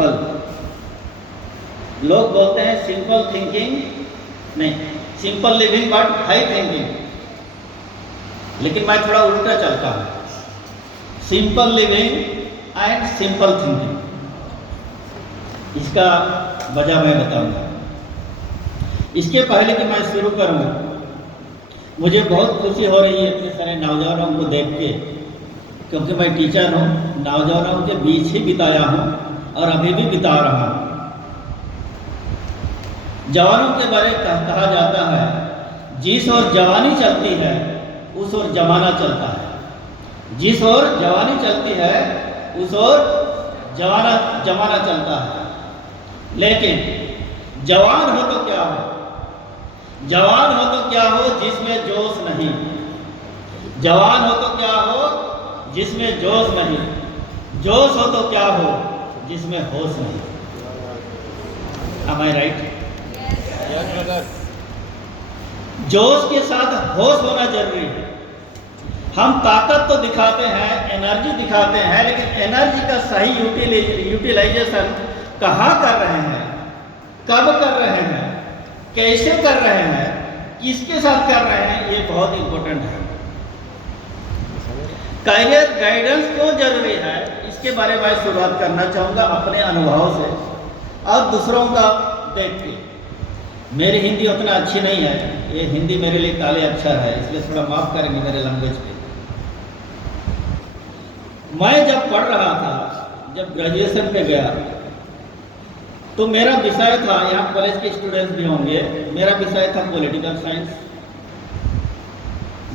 Simple. लोग बोलते हैं सिंपल थिंकिंग नहीं, simple living but high thinking, लेकिन मैं थोड़ा उल्टा चलता हूँ, simple living and simple thinking. इसका वजह मैं बताऊंगा। इसके पहले कि मैं शुरू करूँ, मुझे बहुत खुशी हो रही है इतने सारे नौजवानों को देख के, क्योंकि मैं टीचर हूँ, नौजवानों के बीच ही बिताया हूँ और अभी भी बिता रहा हूँ। जवानों के बारे में कहा जाता है, जिस ओर जवानी चलती है उस ओर जमाना चलता है, जिस ओर जवानी चलती है उस ओर जमाना चलता है। लेकिन जवान हो तो क्या हो, जवान हो तो क्या हो जिसमें जोश नहीं, जवान हो तो क्या हो जिसमें जोश नहीं, जोश हो तो क्या हो जिसमें होश नहीं। Am I right? Yes, brother. जोश के साथ होश होना जरूरी है। हम ताकत तो दिखाते हैं, एनर्जी दिखाते हैं, लेकिन एनर्जी का सही यूटिलाइजेशन कहाँ कर रहे हैं, कब कर रहे हैं, कैसे कर रहे हैं, किसके साथ कर रहे हैं, ये बहुत इंपॉर्टेंट है। करियर गाइडेंस क्यों जरूरी है, इसके बारे में मैं शुरुआत करना चाहूँगा अपने अनुभव से और दूसरों का देख के। मेरी हिंदी उतना अच्छी नहीं है, ये हिंदी मेरे लिए काले अक्षर है, इसलिए थोड़ा माफ़ करेंगे मेरे लैंग्वेज पे। मैं जब पढ़ रहा था, जब ग्रेजुएशन पे गया, तो मेरा विषय था, यहाँ कॉलेज के स्टूडेंट्स भी होंगे, मेरा विषय था पॉलिटिकल साइंस,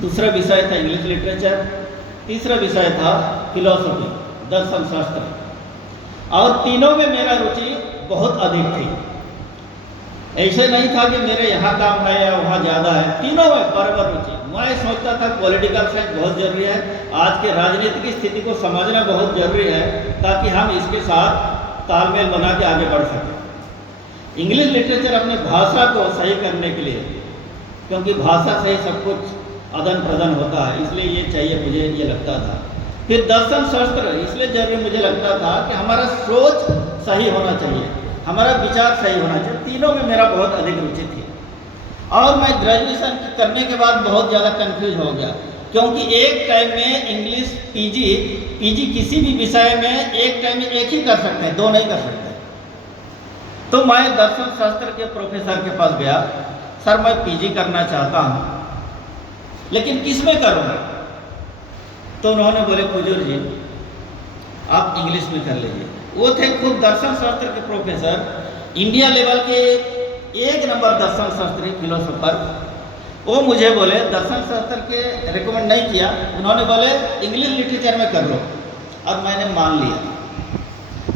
दूसरा विषय था इंग्लिश लिटरेचर, तीसरा विषय था फिलॉसफी, दर्शन शास्त्र, और तीनों में मेरा रुचि बहुत अधिक थी। ऐसे नहीं था कि मेरे यहाँ काम है या वहाँ ज़्यादा है, तीनों में बराबर रुचि। मैं सोचता था पॉलिटिकल साइंस बहुत ज़रूरी है, आज के राजनीतिक स्थिति को समझना बहुत ज़रूरी है, ताकि हम इसके साथ तालमेल बना के आगे बढ़ सकें। इंग्लिश लिटरेचर अपनी भाषा को सही करने के लिए, क्योंकि भाषा से ही सब कुछ आदान प्रदान होता है, इसलिए ये चाहिए, मुझे ये लगता था। फिर दर्शन शास्त्र इसलिए जरूरी मुझे लगता था कि हमारा सोच सही होना चाहिए, हमारा विचार सही होना चाहिए। तीनों में मेरा बहुत अधिक रुचि थी। और मैं ग्रेजुएशन करने के बाद बहुत ज़्यादा कंफ्यूज हो गया, क्योंकि एक टाइम में इंग्लिश पीजी किसी भी विषय में एक टाइम में एक ही कर सकते हैं, दो नहीं कर सकते। तो मैं दर्शन शास्त्र के प्रोफेसर के पास गया, सर मैं पीजी करना चाहता हूँ, लेकिन किस में करूँगा? तो उन्होंने बोले हुजूर जी आप इंग्लिश में कर लीजिए। वो थे खुद दर्शन शास्त्र के प्रोफेसर, इंडिया लेवल के एक नंबर दर्शन शास्त्री फिलोसोफर। वो मुझे बोले, दर्शन शास्त्र के रिकमेंड नहीं किया, उन्होंने बोले इंग्लिश लिटरेचर में कर लो, और मैंने मान लिया।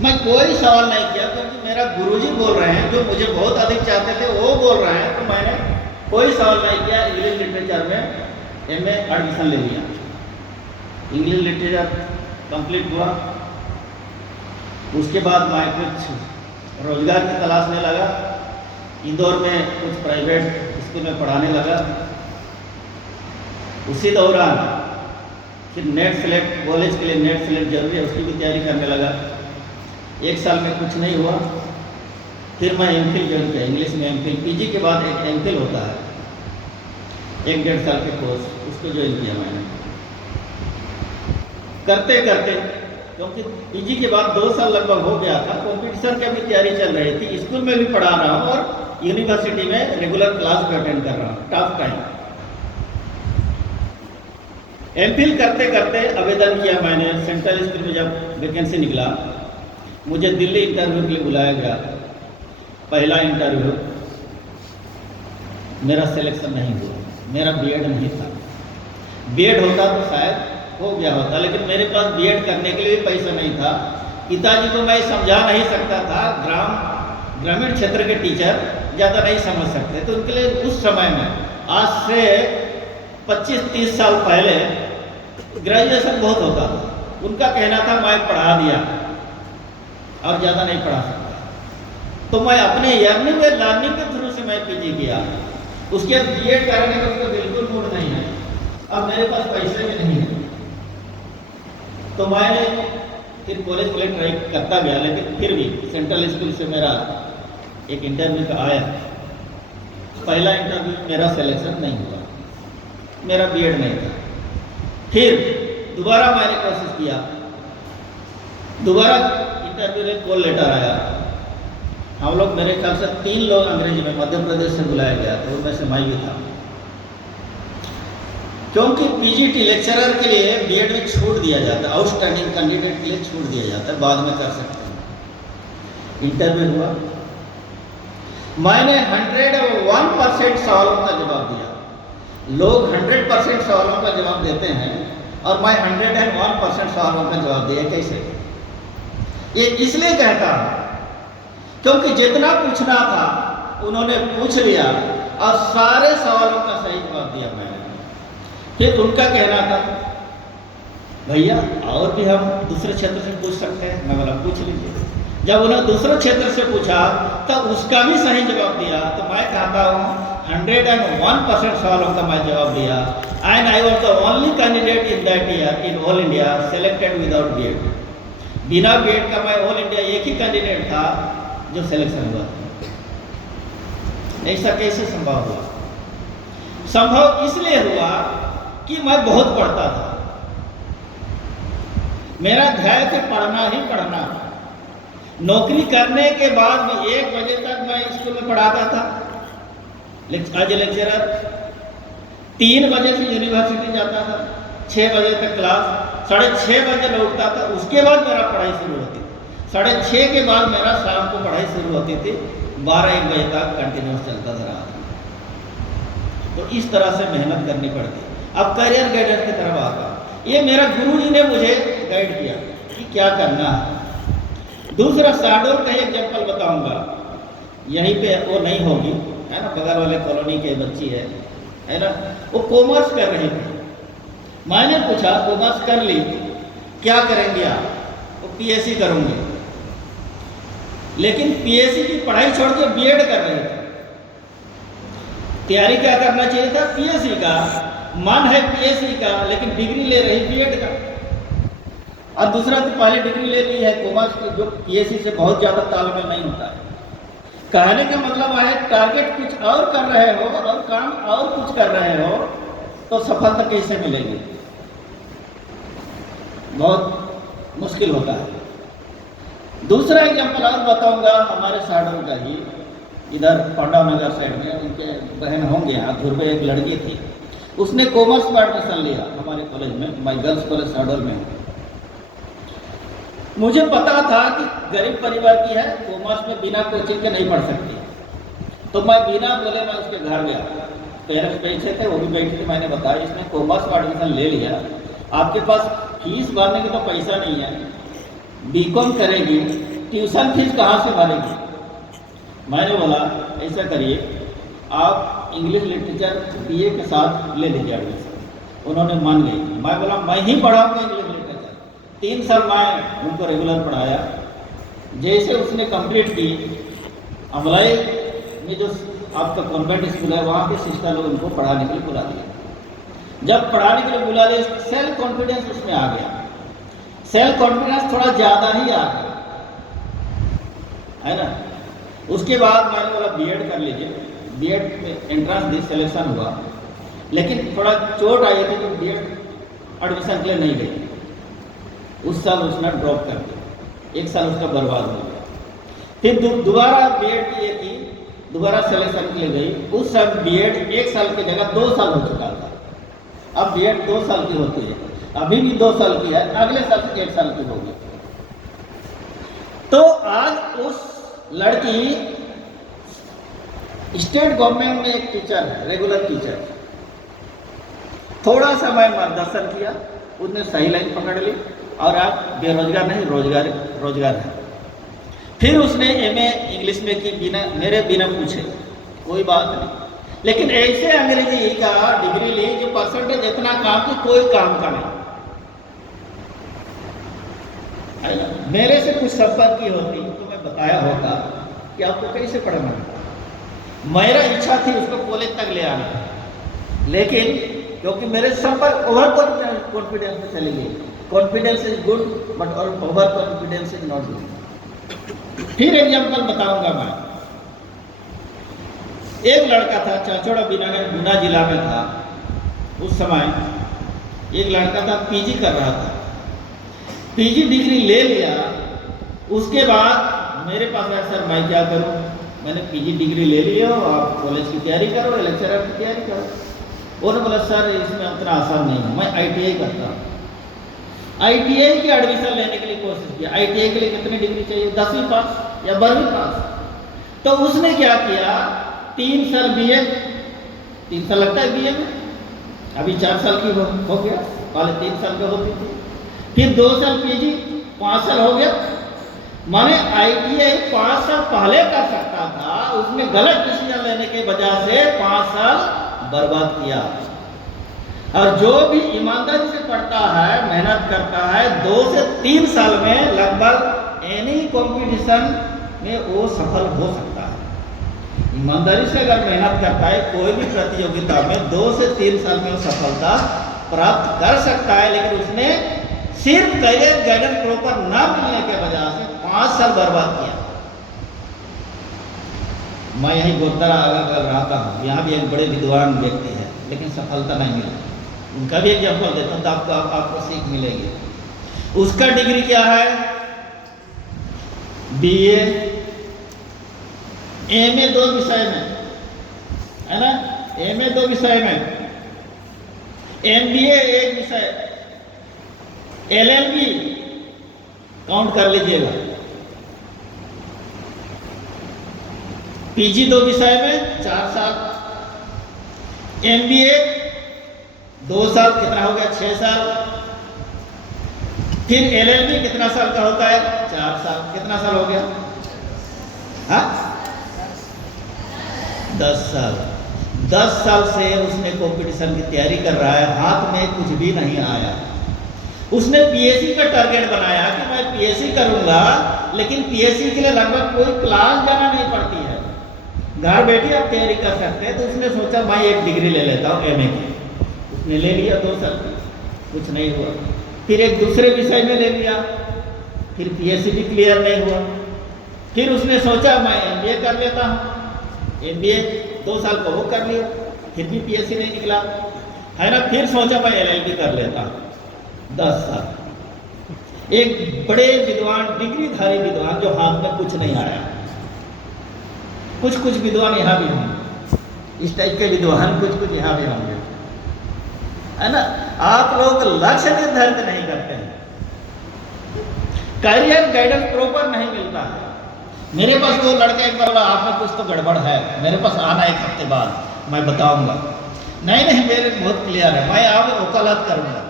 मैं कोई सवाल नहीं किया, क्योंकि मेरा गुरुजी बोल रहे हैं, जो मुझे बहुत अधिक चाहते थे वो बोल रहे हैं, तो मैंने कोई सवाल नहीं किया, इंग्लिश लिटरेचर में एमए एडमिशन ले लिया। इंग्लिश लिटरेचर कंप्लीट हुआ, उसके बाद मैं कुछ रोजगार की तलाश में लगा, इंदौर में कुछ प्राइवेट स्कूल में पढ़ाने लगा। उसी दौरान फिर नेट सेलेक्ट, कॉलेज के लिए नेट सेलेक्ट जरूरी है, उसकी भी तैयारी करने लगा। एक साल में कुछ नहीं हुआ, फिर मैं एमफिल ज्वाइन किया, इंग्लिश में एमफिल। पीजी के बाद एक एमफिल होता है, 1-1.5 साल के कोर्स, उसको ज्वाइन किया मैंने। करते करते, क्योंकि पीजी के बाद 2 साल लगभग हो गया था, कंपटीशन की भी तैयारी चल रही थी, स्कूल में भी पढ़ा रहा हूँ और यूनिवर्सिटी में रेगुलर क्लास भी अटेंड कर रहा हूँ, टफ टाइम। एमफिल करते करते आवेदन किया मैंने सेंट्रल स्कूल में, जब वैकेंसी निकला मुझे दिल्ली इंटरव्यू के लिए बुलाया गया। पहला इंटरव्यू, मेरा सिलेक्शन नहीं हुआ, मेरा बीएड नहीं था। बीएड होता तो शायद हो गया होता, लेकिन मेरे पास बीएड करने के लिए भी पैसा नहीं था। पिताजी को मैं समझा नहीं सकता था, ग्रामीण क्षेत्र के टीचर ज़्यादा नहीं समझ सकते, तो उनके लिए उस समय में, आज से 25-30 साल पहले ग्रेजुएशन बहुत होता था। उनका कहना था मैं पढ़ा दिया और ज़्यादा नहीं पढ़ा सकता, तो मैं अपने अर्निंग और लर्निंग के थ्रू से मैं पीजी किया। उसके बीएड करने का उसका बिल्कुल मूड नहीं है, अब मेरे पास पैसे भी नहीं है। तो मैंने फिर कॉलेज के लिए ट्राई करता गया, लेकिन फिर भी सेंट्रल स्कूल से मेरा एक इंटरव्यू का आया। पहला इंटरव्यू मेरा सिलेक्शन नहीं हुआ, मेरा बीएड नहीं था। फिर दोबारा मैंने कोशिश किया, दोबारा इंटरव्यू में कॉल लेटर आया। हम लोग मेरे ख्याल से 3 लोग अंग्रेजी में मध्य प्रदेश से बुलाया गया था, उनमें से मैं भी था। क्योंकि पीजीटी लेक्चरर के लिए बीएड में छूट दिया जाता है, आउटस्टैंडिंग कैंडिडेट के लिए छूट दिया जाता है, बाद में कर सकते हैं। इंटरव्यू हुआ, मैंने 101% सवालों का जवाब दिया। लोग 100% सवालों का जवाब देते हैं और मैं 101% सवालों का जवाब दिया। कैसे? ये इसलिए कहता हूं क्योंकि जितना पूछना था उन्होंने पूछ लिया और सारे सवालों का सही जवाब दिया मैंने। फिर उनका कहना था, भैया और भी हम दूसरे क्षेत्र से पूछ सकते हैं। मैं बोला पूछ लीजिए। जब उन्होंने दूसरे क्षेत्र से पूछा तब उसका भी सही जवाब दिया, तो मैं कहता हूँ 101% सवालों का मैं जवाब दिया। And I was the only candidate in that year in all India selected without BEd. बिना बीएड का मैं ऑल इंडिया एक ही कैंडिडेट था जो सिलेक्शन हुआ। ऐसा कैसे संभव हुआ? संभव इसलिए हुआ कि मैं बहुत पढ़ता था। मेरा ध्यान से पढ़ना ही पढ़ना। नौकरी करने के बाद भी 1 बजे तक मैं स्कूल में पढ़ाता था एज ए लेक्चरर। 3 बजे से यूनिवर्सिटी जाता था, 6 बजे तक क्लास, 6:30 बजे लौटता था। उसके बाद मेरा पढ़ाई शुरू होती थी। 6:30 के बाद मेरा शाम को पढ़ाई शुरू होती थी, 12-1 बजे तक कंटिन्यूस चलता था रात में। तो इस तरह से मेहनत करनी पड़ती। अब करियर गाइडेंस की तरफ आता। ये मेरा गुरु जी ने मुझे गाइड किया कि क्या करना है। दूसरा शहडोल का एग्जाम्पल बताऊंगा, यहीं पे वो नहीं होगी, है ना, बगल वाले कॉलोनी के बच्ची है ना, वो कॉमर्स कर रही थी। मैंने पूछा कॉमर्स कर ली, क्या करेंगे आप? वो पीएससी करूंगे। लेकिन पीएससी की पढ़ाई छोड़ के बीएड कर रहे थे। तैयारी क्या करना चाहिए था? पीएससी का। मन है पीएससी का, लेकिन डिग्री ले रही बीएड का। और दूसरा तो पहले डिग्री ले ली है कॉमर्स की, जो पीएससी से बहुत ज़्यादा तालमेल नहीं होता है। कहने का मतलब है टारगेट कुछ और कर रहे हो और काम और कुछ कर रहे हो तो सफलता कैसे मिलेगी? बहुत मुश्किल होता है। दूसरा एग्जाम्पल और बताऊंगा हमारे शहडोल का ही, इधर पांडा नगर साइड में उनके बहन होंगे, यहाँ ध्रुव एक लड़की थी, उसने कॉमर्स में एडमिशन लिया हमारे कॉलेज में, मैं गर्ल्स कॉलेज शहडोल में हूँ। मुझे पता था कि गरीब परिवार की है, कॉमर्स में बिना कोचिंग के नहीं पढ़ सकती। तो मैं बिना बोले मैं उसके घर गया, पेरेंट्स बैठे थे, वो भी बैठे थे। मैंने बताया इसने कॉमर्स में एडमिशन ले लिया, आपके पास फीस भरने की तो पैसा नहीं है, बीकॉम करेगी, ट्यूशन फीस कहाँ से भरेगी? मैंने बोला ऐसा करिए, आप इंग्लिश लिटरेचर बीए के साथ ले लीजिए एडमिशन। उन्होंने मान गई। मैं बोला मैं ही पढ़ाऊँगा इंग्लिश लिटरेचर। 3 साल मैं उनको रेगुलर पढ़ाया। जैसे उसने कंप्लीट की, अमलाई में जो आपका कॉन्वेंट स्कूल है वहाँ के सिस्टर लोग उनको पढ़ाने के लिए बुला दिया। जब पढ़ाने के लिए बुला लिया, सेल्फ कॉन्फिडेंस उसमें आ गया। सेल्फ कॉन्फिडेंस थोड़ा ज़्यादा ही आ गया, है ना। उसके बाद मैंने बोला बीएड कर लीजिए। बीएड में एंट्रेंस दी, सिलेक्शन हुआ, लेकिन थोड़ा चोट आई थी तो बीएड एडमिशन के लिए नहीं गई। उस साल उसने ड्रॉप कर दिया, 1 साल उसका बर्बाद हो गया। फिर दोबारा बीएड की की, दोबारा सिलेक्शन के लिए गई। उस समय बीएड 1 साल की जगह 2 साल हो चुका था। अब बीएड 2 साल की होती है, अभी भी 2 साल की है, अगले साल से 1 साल की होगी। तो आज उस लड़की स्टेट गवर्नमेंट में एक टीचर है, रेगुलर टीचर। थोड़ा सा मैं मार्गदर्शन किया, उसने सही लाइन पकड़ ली और आप बेरोजगार नहीं, रोजगार है। फिर उसने एमए इंग्लिश में की, मेरे बिना पूछे, कोई बात नहीं। लेकिन ऐसे अंग्रेजी का डिग्री ली जो परसेंटेज इतना काम की कोई काम का नहीं। मेरे से कुछ संपर्क की होती तो मैं बताया होता कि आपको कैसे पढ़ना है। मेरा इच्छा थी उसको कॉलेज तक ले आना, लेकिन क्योंकि मेरे संपर्क ओवर कॉन्फिडेंस में चली गई, confidence is good but over confidence is not good. फिर एग्जाम्पल बताऊंगा मैं। एक लड़का था, चाचौड़ा गुना जिला में था उस समय। एक लड़का था, पीजी कर रहा था, पीजी डिग्री ले लिया। उसके बाद मेरे पास आया, सर मैं क्या करूं, मैंने पीजी डिग्री ले ली हो, आप कॉलेज की तैयारी करो, लेक्चरर की तैयारी करो। उन्होंने बोला सर इसमें उतना आसान नहीं है, मैं ITI करता हूँ। ITI की एडमिशन लेने के लिए कोशिश किया। ITI के लिए कितनी डिग्री चाहिए, 10वीं पास या 12वीं पास। तो उसने क्या किया, 3 साल BA, 3 साल लगता है BA में, अभी 4 साल की हो गया, पहले 3 साल की होती थी। फिर 2 साल PG, 5 साल हो गया। माने ITI 5 साल पहले कर सकता था, उसने गलत डिसीजन लेने के वजह से 5 साल बर्बाद किया। और जो भी ईमानदारी से पढ़ता है, मेहनत करता है, 2 से 3 साल में लगभग एनी कंपटीशन में वो सफल हो सकता है। ईमानदारी से अगर मेहनत करता है, कोई भी प्रतियोगिता में 2 से 3 साल में वो सफलता प्राप्त कर सकता है। लेकिन उसने सिर्फ करियर गाइडेंस प्रॉपर ना मिलने के वजह से 5 साल बर्बाद किया। मैं यही गोरतरा अगर रहता हूँ, यहाँ भी एक बड़े विद्वान व्यक्ति है, लेकिन सफलता नहीं मिला। उनका भी एग्जाम्पल देता हूँ तो आपको सीख मिलेगी। उसका डिग्री क्या है, BA, MA 2 विषय में है ना, MA 2 विषय में, MBA 1 विषय, LLB काउंट कर लीजिएगा, PG 2 विषय में 4 साल, MBA 2 साल, कितना हो गया 6 साल। फिर LLB कितना साल का होता है, 4 साल, कितना साल हो गया, हाँ 10 साल। 10 साल से उसने कंपटीशन की तैयारी कर रहा है, हाथ में कुछ भी नहीं आया। उसने PSC का टारगेट बनाया कि मैं PSC करूंगा, लेकिन PSC के लिए लगभग कोई क्लास जाना नहीं पड़ती है, घर बैठे आप तैयारी कर सकते हैं। तो उसने सोचा मैं एक डिग्री ले लेता हूँ MA की। उसने ले लिया 2 साल की, कुछ नहीं हुआ। फिर एक दूसरे विषय में ले लिया, फिर PSC भी क्लियर नहीं हुआ। फिर उसने सोचा मैं MBA कर लेता हूँ, MBA 2 साल का वो कर लिया, फिर भी PSC नहीं निकला, है ना। फिर सोचा मैं LLB कर लेता हूँ, 10 साल। एक बड़े विद्वान, डिग्रीधारी विद्वान, जो हाथ में कुछ नहीं आया। कुछ विद्वान यहाँ भी होंगे, इस टाइप के विद्वान कुछ यहाँ भी होंगे, है ना। आप लोग लक्ष्य निर्धारित नहीं करते हैं, करियर गाइडेंस प्रॉपर नहीं मिलता है। मेरे पास वो लड़का एक बार बोला आप में कुछ तो गड़बड़ है, मेरे पास आना 1 हफ्ते बाद, मैं बताऊंगा। नहीं मेरे बहुत क्लियर है, मैं आप वकालत करूंगा।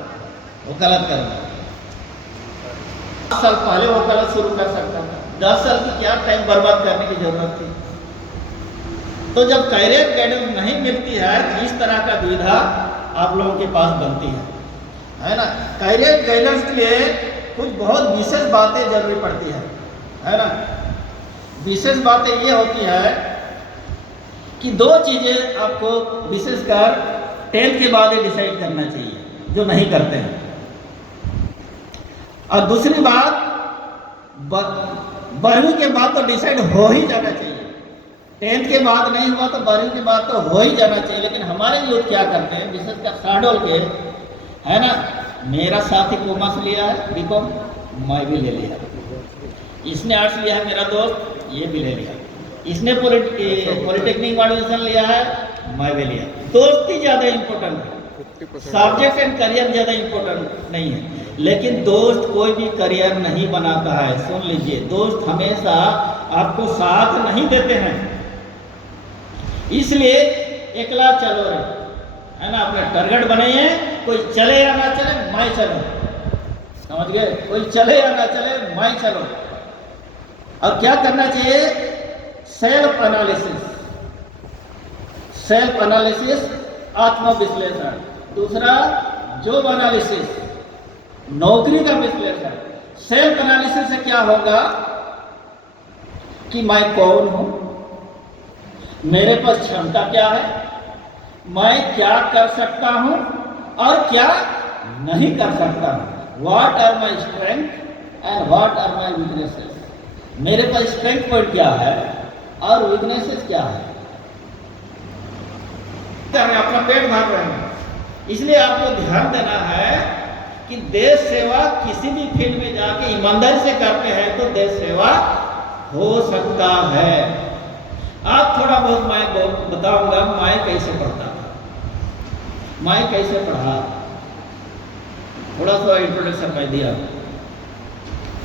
10 साल पहले वकालत शुरू कर सकता था, 10 साल की क्या टाइम बर्बाद करने की जरूरत थी। तो जब करियर गाइडेंस नहीं मिलती है तो इस तरह का दुविधा आप लोगों के पास बनती है ना। करियर गाइडेंस के लिए कुछ बहुत विशेष बातें जरूरी पड़ती है ना। विशेष बातें ये होती है कि 2 चीज़ें आपको विशेषकर 10th के बाद ही डिसाइड करना चाहिए, जो नहीं करते हैं। और दूसरी बात, 12वीं के बाद तो डिसाइड हो ही जाना चाहिए। 10th के बाद नहीं हुआ तो 12वीं के बाद तो हो ही जाना चाहिए। लेकिन हमारे लोग क्या करते हैं, विशेषकर शाहडोल के, है ना। मेरा साथी कॉमर्स लिया है, BCom, मैं भी ले लिया। इसने आर्ट्स लिया है, मेरा दोस्त, ये भी ले लिया। इसने पॉलिटेक्निक में एडमिशन लिया है, मैं भी लिया। दोस्ती ज़्यादा इम्पोर्टेंट है, सब्जेक्ट एंड करियर ज़्यादा इम्पोर्टेंट नहीं है। लेकिन दोस्त कोई भी करियर नहीं बनाता है। सुन लीजिए, दोस्त हमेशा आपको साथ नहीं देते हैं। इसलिए एकला चलो रे, है ना। अपना टारगेट बनाइए, कोई चले या ना चले, मैं चलो, समझ गए। कोई चले या ना चले, मैं चलो। और क्या करना चाहिए, सेल्फ एनालिसिस, आत्मविश्लेषण। दूसरा जॉब एनालिसिस, नौकरी का विश्लेषण। सेल्फ एनालिसिस से क्या होगा कि मैं कौन हूं, मेरे पास क्षमता क्या है, मैं क्या कर सकता हूं और क्या नहीं कर सकता हूं। What are my strength and what are my weaknesses. मेरे पास स्ट्रेंथ पॉइंट क्या है और वीकनेसेस क्या है। हमें अपना पेट भर रहे हैं, इसलिए आपको ध्यान देना है कि देश सेवा किसी भी फील्ड में जाके ईमानदारी से करते हैं तो देश सेवा हो सकता है। आप थोड़ा बहुत मैं बताऊंगा मैं कैसे पढ़ता था, मैं कैसे पढ़ा, थोड़ा सा इंट्रोडक्शन मैं दिया।